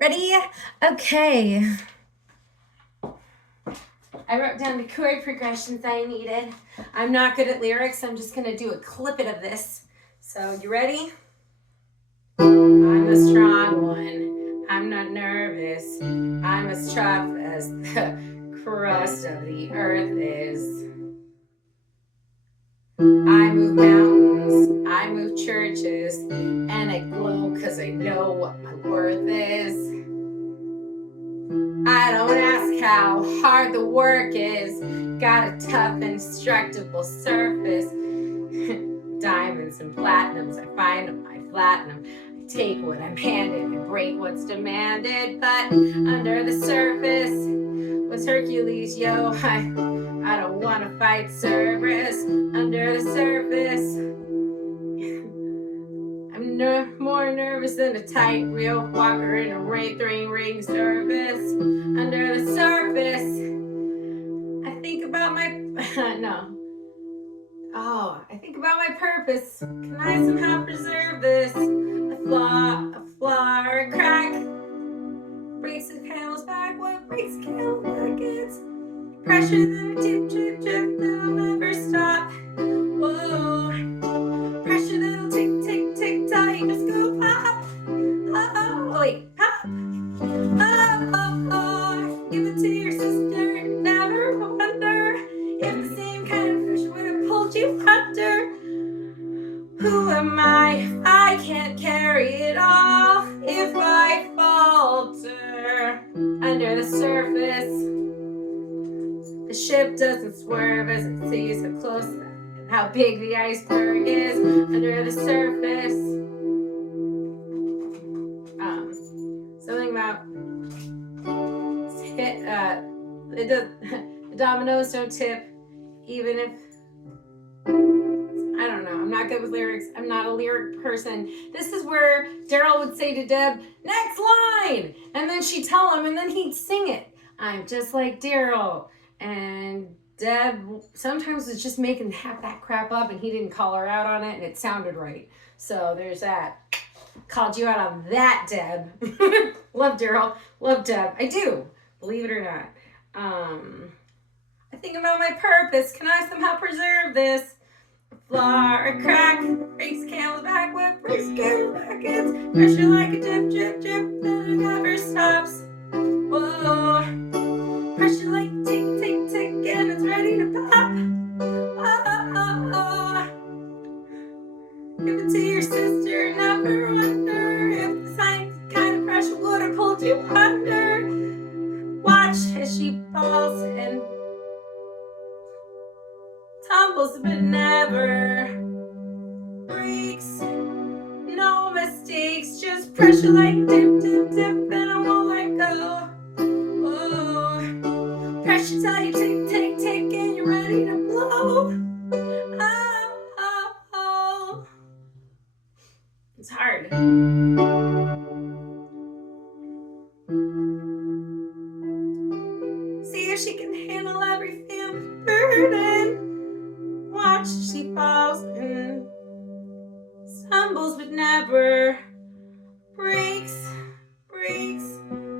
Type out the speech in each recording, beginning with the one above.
Ready? Okay. I wrote down the chord progressions I needed. I'm not good at lyrics. I'm just going to do a clip it of this. So, you ready? I'm a strong one. I'm not nervous. I'm as tough as the crust of the earth is. I move mountains. I move churches. And I glow because I know what my worth is. I don't ask how hard the work is. Got a tough, indestructible surface. Diamonds and platinums, I find them, I flatten them. I take what I'm handed and break what's demanded. But under the surface was Hercules, yo. I don't want to fight Cerberus. Under the surface, I'm more nervous than a tightrope walker in a three-ring service. Under the surface, I think about my I think about my purpose. Can I somehow preserve this? A flaw, or a crack breaks the camel's back. What breaks the camel's back? It's pressure that a tip that'll never stop. Whoa, pressure that'll tick, tick, tick, tight, just go pop. Oh, wait, pop. Oh, give it to your sister. Never wonder if the same kind of pressure would have pulled you under. Who am I? I can't carry it all if I falter. Under the surface, the ship doesn't swerve as it sees how close and how big the iceberg is. Under the surface, something about the dominoes don't tip, even if I don't know. I'm not good with lyrics. I'm not a lyric person. This is where Daryl would say to Deb, next line! And then she'd tell him, and then he'd sing it. I'm just like Daryl. And Deb sometimes was just making half that crap up, and he didn't call her out on it, and it sounded right. So there's that. Called you out on that, Deb. Love Daryl. Love Deb. I do. Believe it or not. I think about my purpose. Can I somehow preserve this? Flaw or crack breaks camel's back. What breaks camel's back? It's pressure like a drip, drip, drip that it never stops. Whoa, pressure like tick, tick, tick, and it's ready to pop. Give it to your sister. Never wonder if the same kind of pressure would have pulled you under. Watch as she falls and tumbles, but never breaks. No mistakes, just pressure like dip, dip, dip, and I won't let go. Oh, pressure till you tick, tick, tick, and you're ready to blow. Oh. It's hard. See if she can handle every family burden. Watch she falls and stumbles, but never breaks.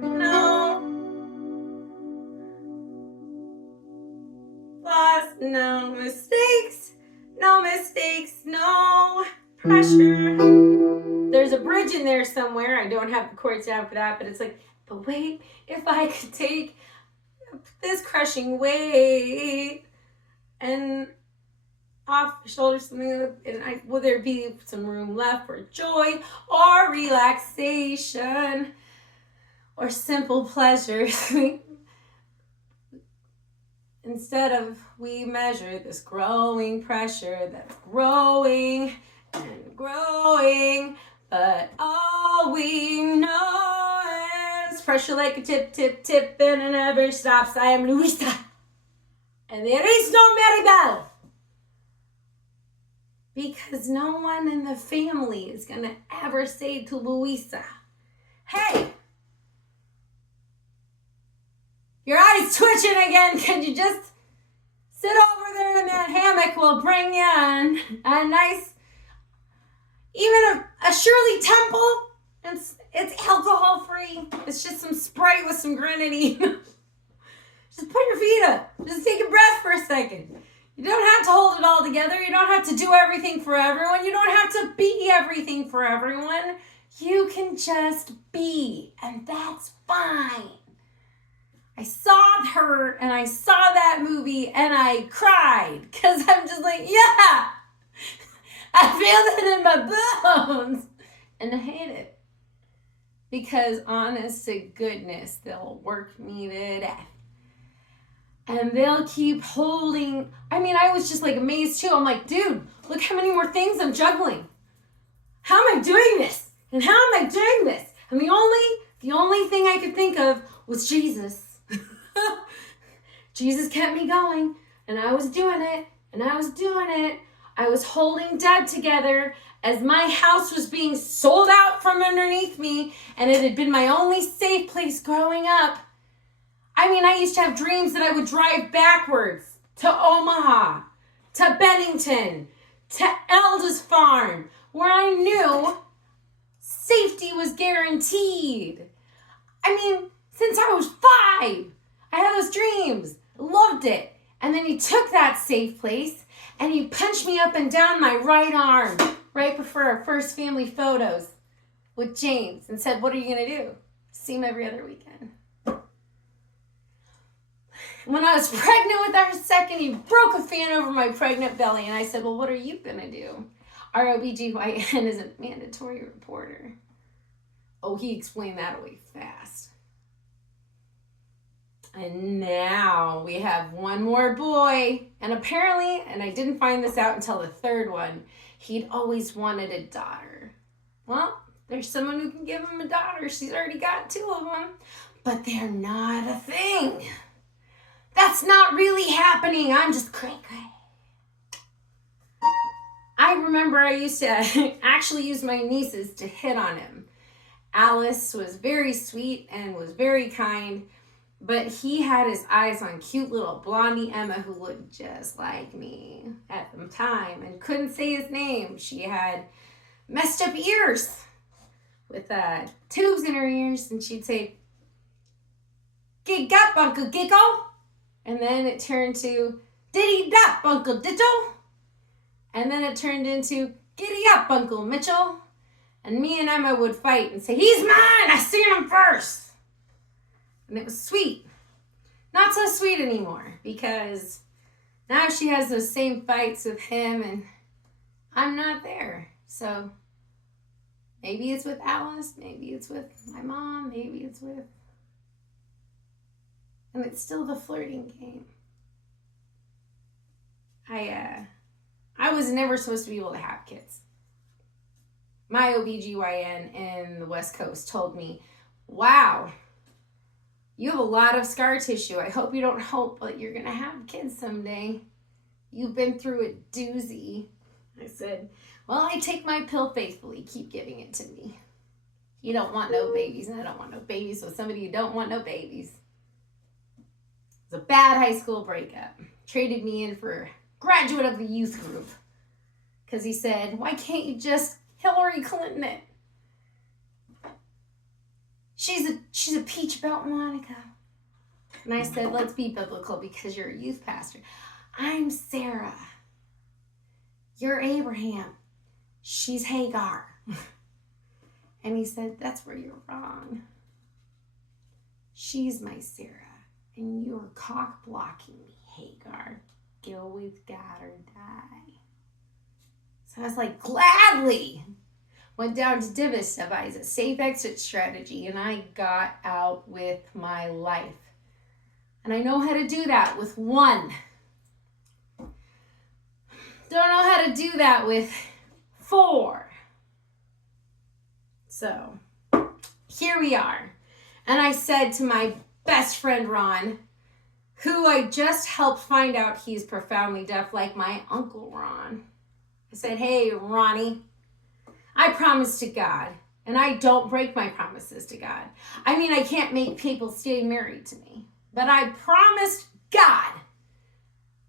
No flaws, no mistakes, no pressure. There's a bridge in there somewhere. I don't have the chords down for that, but it's like, but wait, if I could take this crushing weight and off your shoulders, something, and will there be some room left for joy or relaxation or simple pleasures? Instead of we measure this growing pressure that's growing and growing, but all we know is pressure like a tip, tip, tip, and it never stops. I am Luisa, and there is no Maribel. Because no one in the family is going to ever say to Luisa, hey, your eye's twitching again. Can you just sit over there in that hammock? We'll bring you a nice, even a Shirley Temple It's alcohol free. It's just some Sprite with some grenadine. Just put your feet up. Just take a breath for a second. You don't have to hold it all together. You don't have to do everything for everyone. You don't have to be everything for everyone. You can just be, and that's fine. I saw her and I saw that movie and I cried because I'm just like, yeah, I feel it in my bones. And I hate it because honest to goodness, they'll work me to death. And they'll keep holding. I mean, I was just like amazed too. I'm like, dude, look how many more things I'm juggling. How am I doing this? And how am I doing this? And the only thing I could think of was Jesus. Jesus kept me going, and I was doing it, and I was doing it. I was holding Dad together as my house was being sold out from underneath me, and it had been my only safe place growing up. I mean, I used to have dreams that I would drive backwards to Omaha, to Bennington, to Elda's farm, where I knew safety was guaranteed. I mean, since I was 5, I had those dreams. Loved it. And then he took that safe place and he punched me up and down my right arm right before our first family photos with James and said, what are you going to do? See him every other weekend. When I was pregnant with our second, he broke a fan over my pregnant belly. And I said, well, what are you going to do? Our OBGYN is a mandatory reporter. Oh, he explained that away fast. And now we have one more boy. And apparently, and I didn't find this out until the third one, he'd always wanted a daughter. Well, there's someone who can give him a daughter. She's already got 2 of them. But they're not a thing. That's not really happening. I'm just cray. I remember I used to actually use my nieces to hit on him. Alice was very sweet and was very kind. But he had his eyes on cute little blondie Emma who looked just like me at the time and couldn't say his name. She had messed up ears with tubes in her ears, and she'd say, "Gig up, Uncle Giggle." And then it turned to, "Diddy dap, Uncle Ditto." And then it turned into, "Giddy up, Uncle Mitchell." And me and Emma would fight and say, "He's mine, I seen him first." And it was sweet. Not so sweet anymore because now she has those same fights with him and I'm not there. So maybe it's with Alice, maybe it's with my mom, maybe it's with... And it's still the flirting game. I was never supposed to be able to have kids. My OBGYN in the West Coast told me, wow, you have a lot of scar tissue. I hope you don't hope that you're going to have kids someday. You've been through a doozy. I said, well, I take my pill faithfully. Keep giving it to me. You don't want no babies, and I don't want no babies with somebody who don't want no babies. It was a bad high school breakup. Traded me in for graduate of the youth group. Because he said, why can't you just Hillary Clinton it? She's a peach about Monica. And I said, let's be biblical because you're a youth pastor. I'm Sarah. You're Abraham. She's Hagar. And he said, that's where you're wrong. She's my Sarah. And you're cock blocking me, Hagar. Go with God or die. So I was like, gladly. Went down to Divis to devise a safe exit strategy, and I got out with my life. And I know how to do that with 1. Don't know how to do that with 4. So, here we are. And I said to my best friend, Ron, who I just helped find out he's profoundly deaf like my Uncle Ron. I said, hey, Ronnie, I promise to God, and I don't break my promises to God. I mean, I can't make people stay married to me, but I promised God,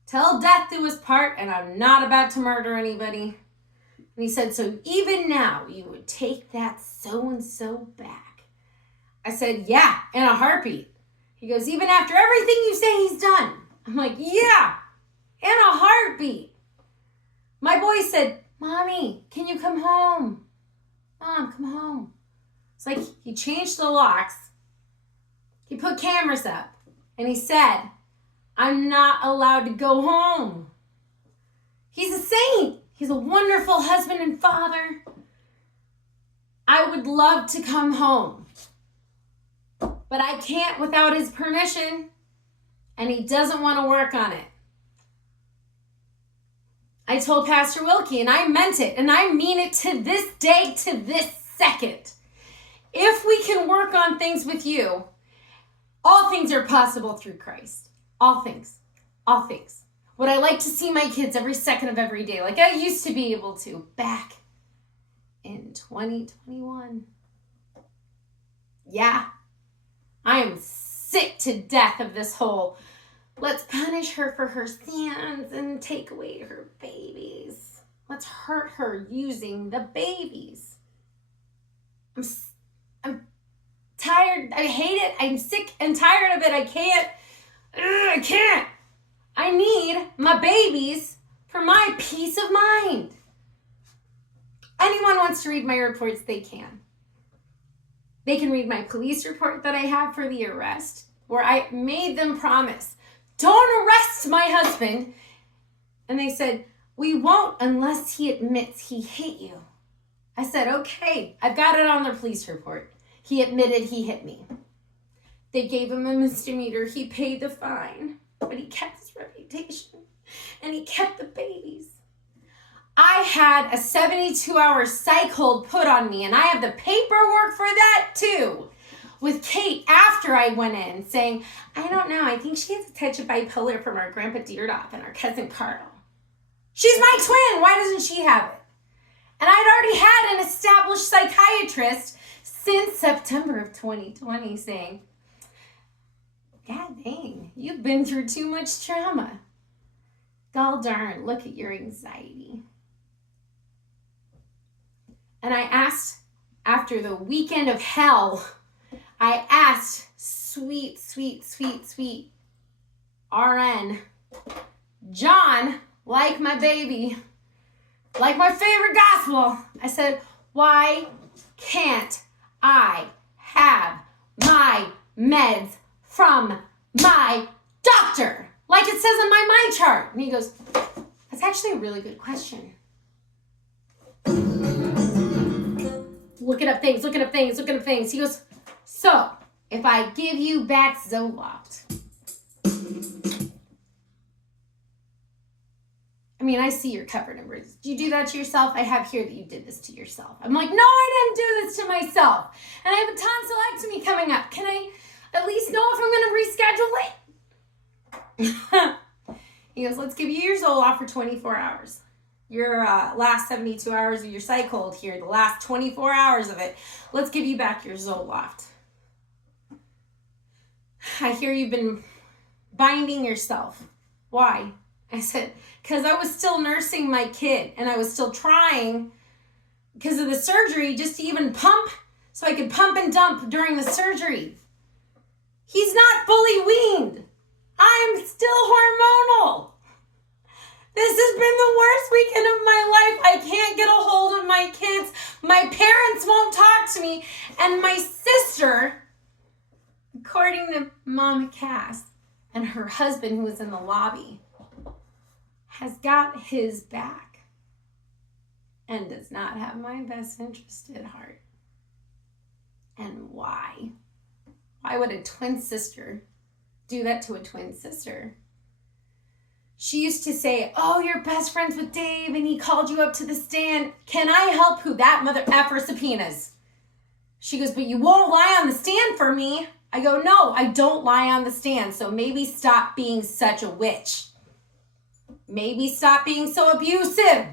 till death do us part, and I'm not about to murder anybody. And he said, so even now you would take that so-and-so back? I said, yeah, in a heartbeat. He goes, even after everything you say he's done? I'm like, yeah, in a heartbeat. My boy said, Mommy, can you come home? Mom, come home. It's like he changed the locks. He put cameras up. And he said, I'm not allowed to go home. He's a saint. He's a wonderful husband and father. I would love to come home, but I can't without his permission, and he doesn't want to work on it. I told Pastor Wilkie, and I meant it, and I mean it to this day, to this second. If we can work on things with you, all things are possible through Christ. All things. All things. Would I like to see my kids every second of every day like I used to be able to back in 2021? Yeah. I am sick to death of this whole let's punish her for her sins and take away her babies. Let's hurt her using the babies. I'm tired. I hate it. I'm sick and tired of it. I can't. I need my babies for my peace of mind. Anyone wants to read my reports, they can. They can read my police report that I have for the arrest, where I made them promise, don't arrest my husband. And they said, we won't unless he admits he hit you. I said, okay, I've got it on their police report. He admitted he hit me. They gave him a misdemeanor. He paid the fine, but he kept his reputation and he kept the babies. I had a 72-hour psych hold put on me, and I have the paperwork for that too. With Kate after I went in saying, I don't know, I think she has a touch of bipolar from our grandpa Deerdoff and our cousin Carl. She's my twin. Why doesn't she have it? And I'd already had an established psychiatrist since September of 2020 saying, God dang, you've been through too much trauma. Gall darn, look at your anxiety. And I asked, after the weekend of hell, I asked sweet RN John, like my baby, like my favorite gospel, I said, why can't I have my meds from my doctor, like it says on my MyChart? And he goes, that's actually a really good question. Looking up things. He goes, so if I give you back Zoloft, I mean, I see you're covered in bruises. Did you do that to yourself? I have here that you did this to yourself. I'm like, no, I didn't do this to myself. And I have a tonsillectomy coming up. Can I at least know if I'm going to reschedule it? He goes, let's give you your Zoloft for 24 hours. Your last 72 hours of your psych hold here, the last 24 hours of it. Let's give you back your Zoloft. I hear you've been binding yourself. Why? I said, because I was still nursing my kid and I was still trying, because of the surgery, just to even pump, so I could pump and dump during the surgery. He's not fully weaned. I'm still hormonal. This has been the worst weekend of my life. I can't get a hold of my kids. My parents won't talk to me. And my sister, according to Mama Cass and her husband who was in the lobby, has got his back and does not have my best interest at heart. And why? Why would a twin sister do that to a twin sister? She used to say, oh, you're best friends with Dave and he called you up to the stand. Can I help who that mother effer subpoenas? She goes, but you won't lie on the stand for me. I go, no, I don't lie on the stand. So maybe stop being such a witch. Maybe stop being so abusive.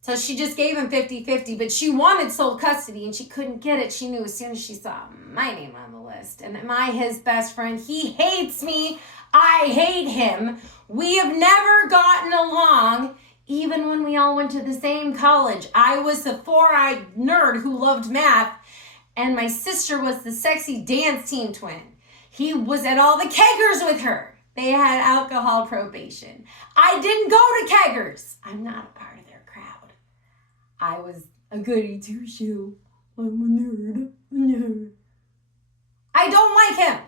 So she just gave him 50-50, but she wanted sole custody and she couldn't get it. She knew as soon as she saw my name on the list. And am I his best friend? He hates me. I hate him. We have never gotten along, even when we all went to the same college. I was the four-eyed nerd who loved math, and my sister was the sexy dance team twin. He was at all the keggers with her. They had alcohol probation. I didn't go to keggers. I'm not a part of their crowd. I was a goody two-shoe. I'm a nerd. I don't like him.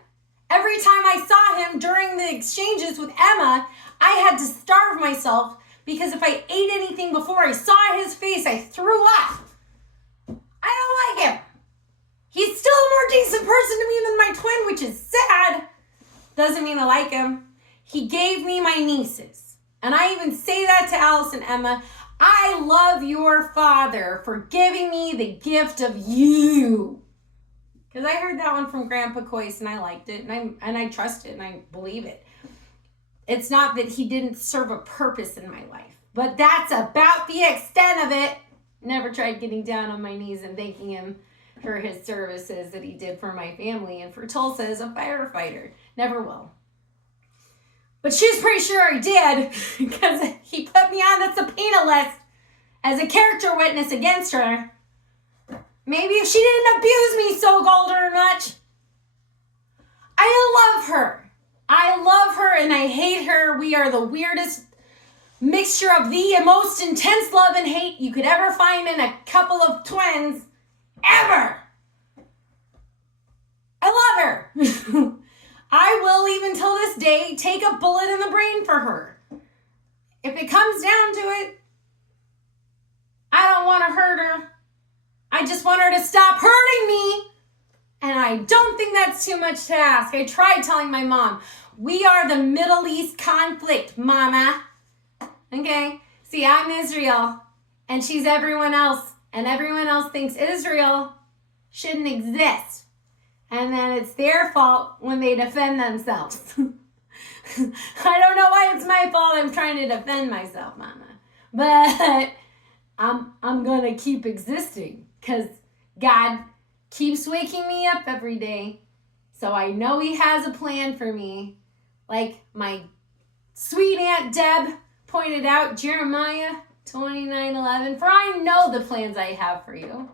Every time I saw him during the exchanges with Emma, I had to starve myself because if I ate anything before I saw his face, I threw up. I don't like him. He's still a more decent person to me than my twin, which is sad. Doesn't mean I like him. He gave me my nieces. And I even say that to Alice and Emma. I love your father for giving me the gift of you. Because I heard that one from Grandpa Coyce and I liked it. And I trust it and I believe it. It's not that he didn't serve a purpose in my life. But that's about the extent of it. Never tried getting down on my knees and thanking him for his services that he did for my family and for Tulsa as a firefighter. Never will. But she's pretty sure I did because he put me on the subpoena list as a character witness against her. Maybe if she didn't abuse me so golden much. I love her. I love her and I hate her. We are the weirdest mixture of the most intense love and hate you could ever find in a couple of twins. Ever. I love her. I will, even till this day, take a bullet in the brain for her. If it comes down to it, I don't want to hurt her. I just want her to stop hurting me. And I don't think that's too much to ask. I tried telling my mom, we are the Middle East conflict, Mama. Okay? See, I'm Israel, and she's everyone else. And everyone else thinks Israel shouldn't exist. And then it's their fault when they defend themselves. I don't know why it's my fault. I'm trying to defend myself, Mama. But I'm going to keep existing because God keeps waking me up every day. So I know he has a plan for me. Like my sweet Aunt Deb pointed out, Jeremiah 29:11, for I know the plans I have for you.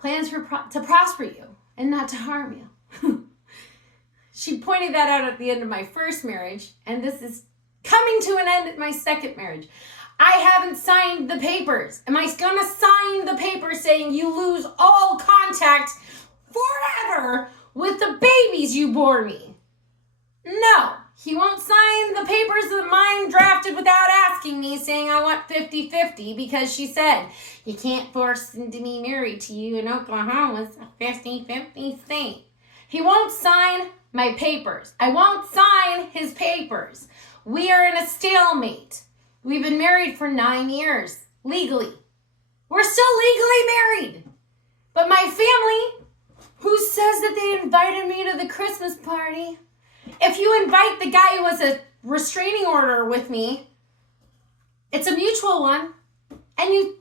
Plans to prosper you and not to harm you. She pointed that out at the end of my first marriage, and this is coming to an end at my second marriage. I haven't signed the papers. Am I going to sign the papers saying you lose all contact forever with the babies you bore me? No. He won't sign the papers that mine drafted without asking me, saying I want 50-50 because she said, you can't force him to be married to you in Oklahoma. It's a 50-50 state. He won't sign my papers. I won't sign his papers. We are in a stalemate. We've been married for 9 years, legally. We're still legally married. But my family, who says that they invited me to the Christmas party, if you invite the guy who has a restraining order with me, it's a mutual one, and you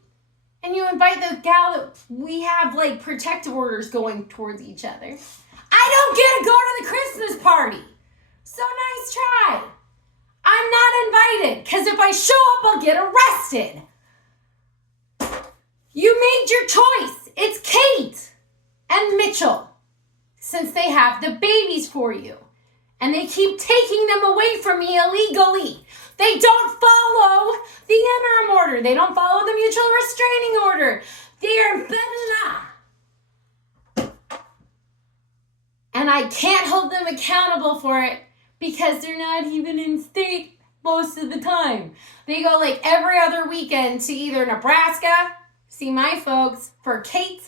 invite the gal that we have like protective orders going towards each other, I don't get to go to the Christmas party. So nice try. I'm not invited, because if I show up, I'll get arrested. You made your choice. It's Kate and Mitchell, since they have the babies for you. And they keep taking them away from me illegally. They don't follow the interim order. They don't follow the mutual restraining order. They are and I can't hold them accountable for it because they're not even in state most of the time. They go like every other weekend to either Nebraska, see my folks for Kate,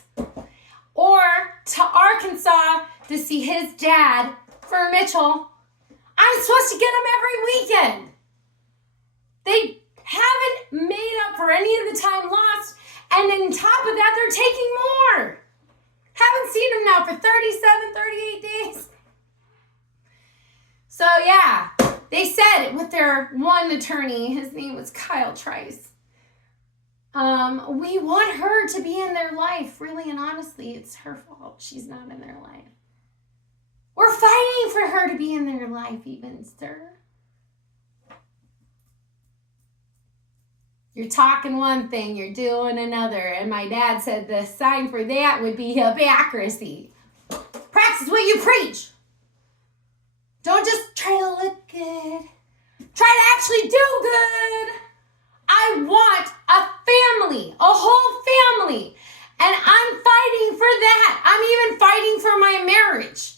or to Arkansas to see his dad for Mitchell. I'm supposed to get him every weekend. They haven't made up for any of the time lost, and on top of that, they're taking more. Haven't seen him now for 37, 38 days. So yeah, they said it with their one attorney. His name was Kyle Trice. We want her to be in their life. Really and honestly, it's her fault. She's not in their life. We're fighting for her to be in their life even, sir. You're talking one thing, you're doing another. And my dad said the sign for that would be hypocrisy. Practice what you preach. Don't just try to look good. Try to actually do good. I want a family, a whole family. And I'm fighting for that. I'm even fighting for my marriage.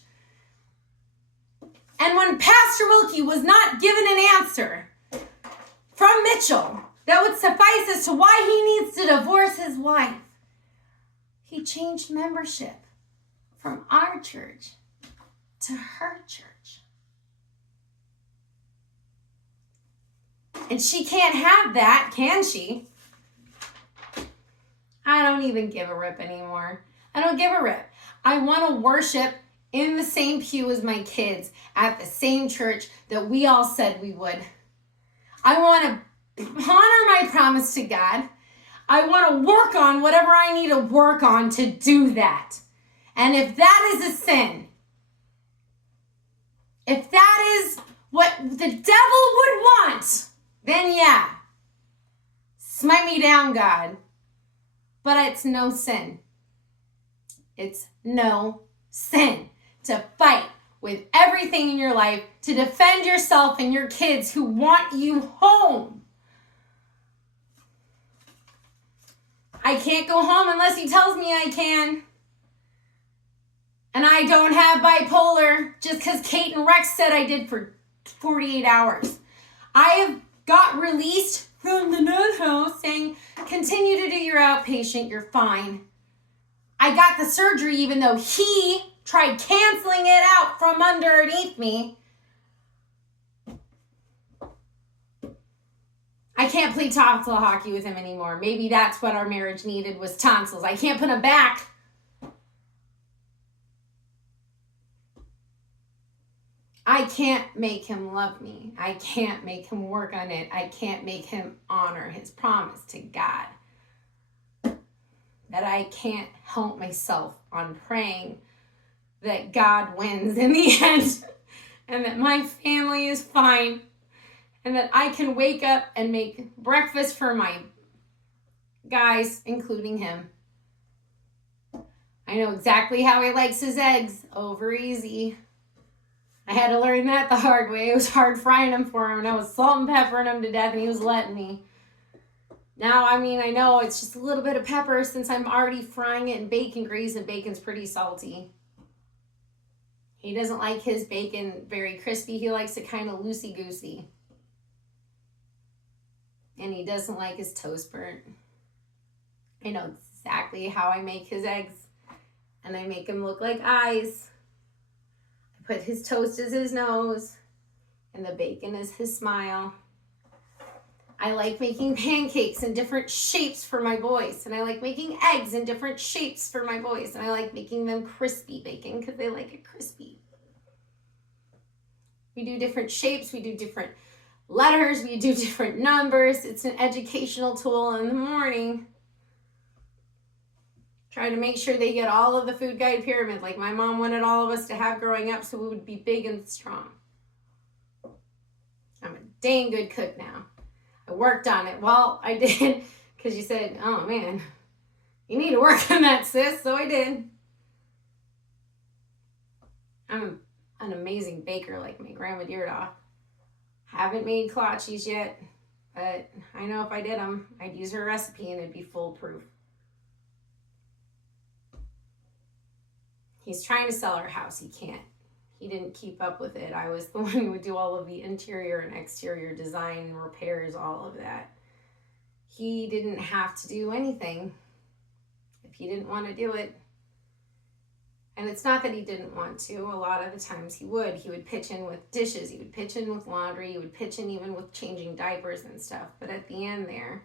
And when Pastor Wilkie was not given an answer from Mitchell that would suffice as to why he needs to divorce his wife, he changed membership from our church to her church. And she can't have that, can she? I don't even give a rip anymore. I don't give a rip. I want to worship in the same pew as my kids at the same church that we all said we would. I want to honor my promise to God. I want to work on whatever I need to work on to do that. And if that is a sin, if that is what the devil would want, then yeah, smite me down, God. But it's no sin. It's no sin to fight with everything in your life to defend yourself and your kids who want you home. I can't go home unless he tells me I can. And I don't have bipolar just because Kate and Rex said I did for 48 hours. I have got released from the nut house saying, continue to do your outpatient, you're fine. I got the surgery even though he tried canceling it out from underneath me. I can't play tonsil hockey with him anymore. Maybe that's what our marriage needed was tonsils. I can't put him back. I can't make him love me. I can't make him work on it. I can't make him honor his promise to God. That I can't help myself on praying that God wins in the end and that my family is fine and that I can wake up and make breakfast for my guys, including him. I know exactly how he likes his eggs, over easy. I had to learn that the hard way. It was hard frying them for him, and I was salt and peppering them to death, and he was letting me. Now, I know it's just a little bit of pepper since I'm already frying it in bacon grease, and bacon's pretty salty. He doesn't like his bacon very crispy. He likes it kind of loosey-goosey. And he doesn't like his toast burnt. I know exactly how I make his eggs, and I make him look like eyes. Put his toast as his nose, and the bacon is his smile. I like making pancakes in different shapes for my boys, and I like making eggs in different shapes for my boys, and I like making them crispy bacon because they like it crispy. We do different shapes, we do different letters, we do different numbers. It's an educational tool in the morning. Try to make sure they get all of the food guide pyramid like my mom wanted all of us to have growing up so we would be big and strong. I'm a dang good cook now. I worked on it. Well, I did because you said, oh man, you need to work on that, sis. So I did. I'm an amazing baker like my grandma Deardaw. Haven't made kolaches yet, but I know if I did them, I'd use her recipe and it'd be foolproof. He's trying to sell our house. He can't. He didn't keep up with it. I was the one who would do all of the interior and exterior design, repairs, all of that. He didn't have to do anything if he didn't want to do it. And it's not that he didn't want to. A lot of the times he would. He would pitch in with dishes. He would pitch in with laundry. He would pitch in even with changing diapers and stuff. But at the end there,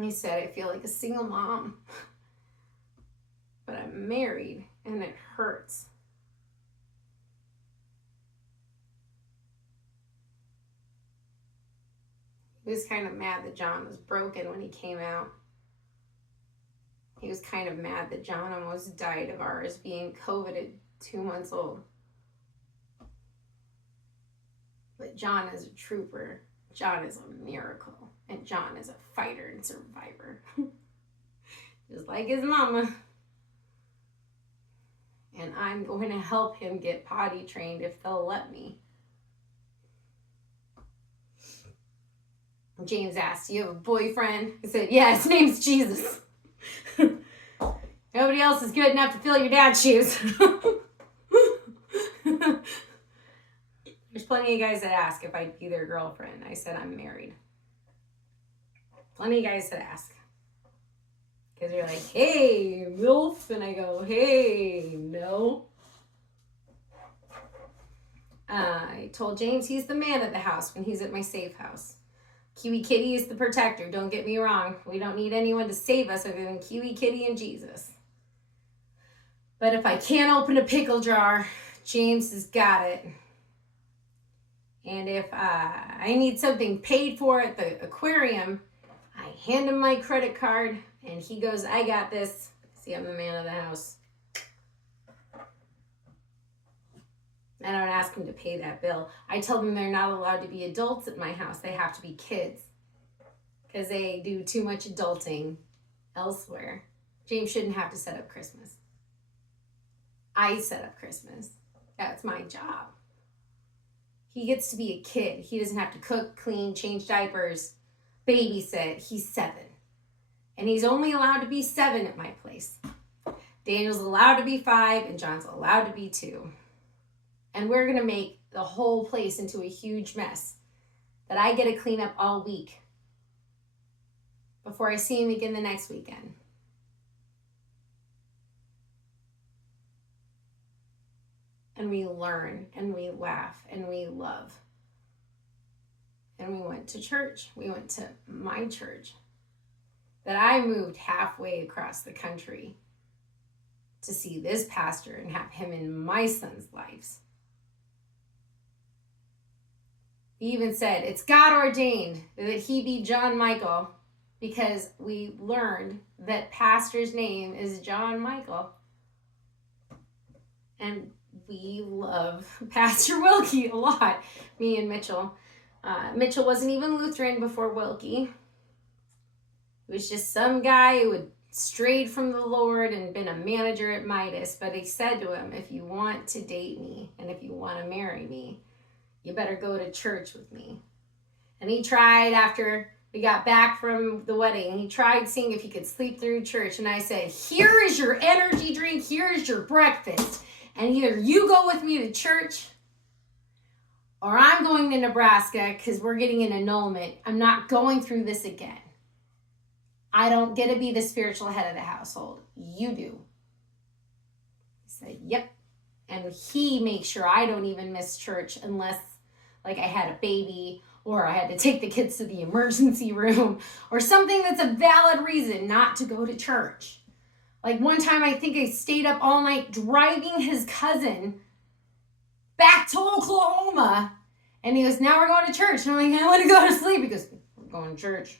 he said, I feel like a single mom. But I'm married and it hurts. He was kind of mad that John was broken when he came out. He was kind of mad that John almost died of ours being COVIDed 2 months old. But John is a trooper. John is a miracle. And John is a fighter and survivor. Just like his mama. And I'm going to help him get potty trained if they'll let me. James asked, "Do you have a boyfriend?" I said, "Yeah, his name's Jesus." Nobody else is good enough to fill your dad's shoes. There's plenty of guys that ask if I'd be their girlfriend. I said, I'm married. Plenty of guys that ask. Because they're like, "Hey, MILF." And I go, "Hey, no." I told James he's the man of the house when he's at my safe house. Kiwi Kitty is the protector. Don't get me wrong. We don't need anyone to save us other than Kiwi Kitty and Jesus. But if I can't open a pickle jar, James has got it. And if I need something paid for at the aquarium, I hand him my credit card and he goes, "I got this." See, I'm the man of the house. I don't ask them to pay that bill. I tell them they're not allowed to be adults at my house. They have to be kids because they do too much adulting elsewhere. James shouldn't have to set up Christmas. I set up Christmas. That's my job. He gets to be a kid. He doesn't have to cook, clean, change diapers, babysit. He's 7. And he's only allowed to be 7 at my place. Daniel's allowed to be 5 and John's allowed to be 2. And we're going to make the whole place into a huge mess that I get to clean up all week before I see him again the next weekend. And we learn and we laugh and we love. And we went to church. We went to my church that I moved halfway across the country to see this pastor and have him in my son's lives. He even said, it's God ordained that he be John Michael, because we learned that pastor's name is John Michael. And we love Pastor Wilkie a lot, me and Mitchell. Mitchell wasn't even Lutheran before Wilkie. He was just some guy who had strayed from the Lord and been a manager at Midas. But he said to him, if you want to date me and if you want to marry me, you better go to church with me. And he tried after we got back from the wedding. He tried seeing if he could sleep through church. And I said, here is your energy drink. Here is your breakfast. And either you go with me to church or I'm going to Nebraska because we're getting an annulment. I'm not going through this again. I don't get to be the spiritual head of the household. You do. He said, yep. And he makes sure I don't even miss church unless like I had a baby or I had to take the kids to the emergency room or something that's a valid reason not to go to church. Like one time I think I stayed up all night driving his cousin back to Oklahoma. And he goes, now we're going to church. And I'm like, I want to go to sleep. He goes, we're going to church.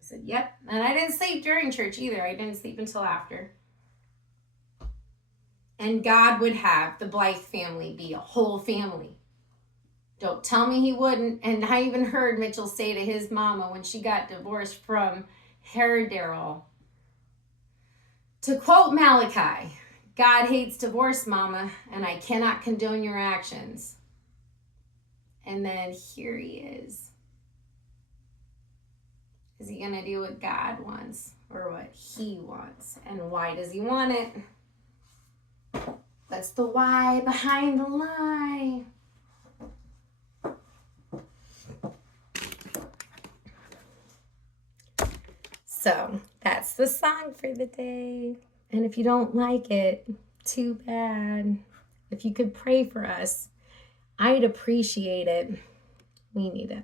I said, yep. And I didn't sleep during church either. I didn't sleep until after. And God would have the Blythe family be a whole family. Don't tell me he wouldn't. And I even heard Mitchell say to his mama when she got divorced from Darrell, to quote Malachi, God hates divorce, mama, and I cannot condone your actions. And then here he is. Is he going to do what God wants or what he wants? And why does he want it? That's the why behind the lie. So that's the song for the day. And if you don't like it, too bad. If you could pray for us, I'd appreciate it. We need it.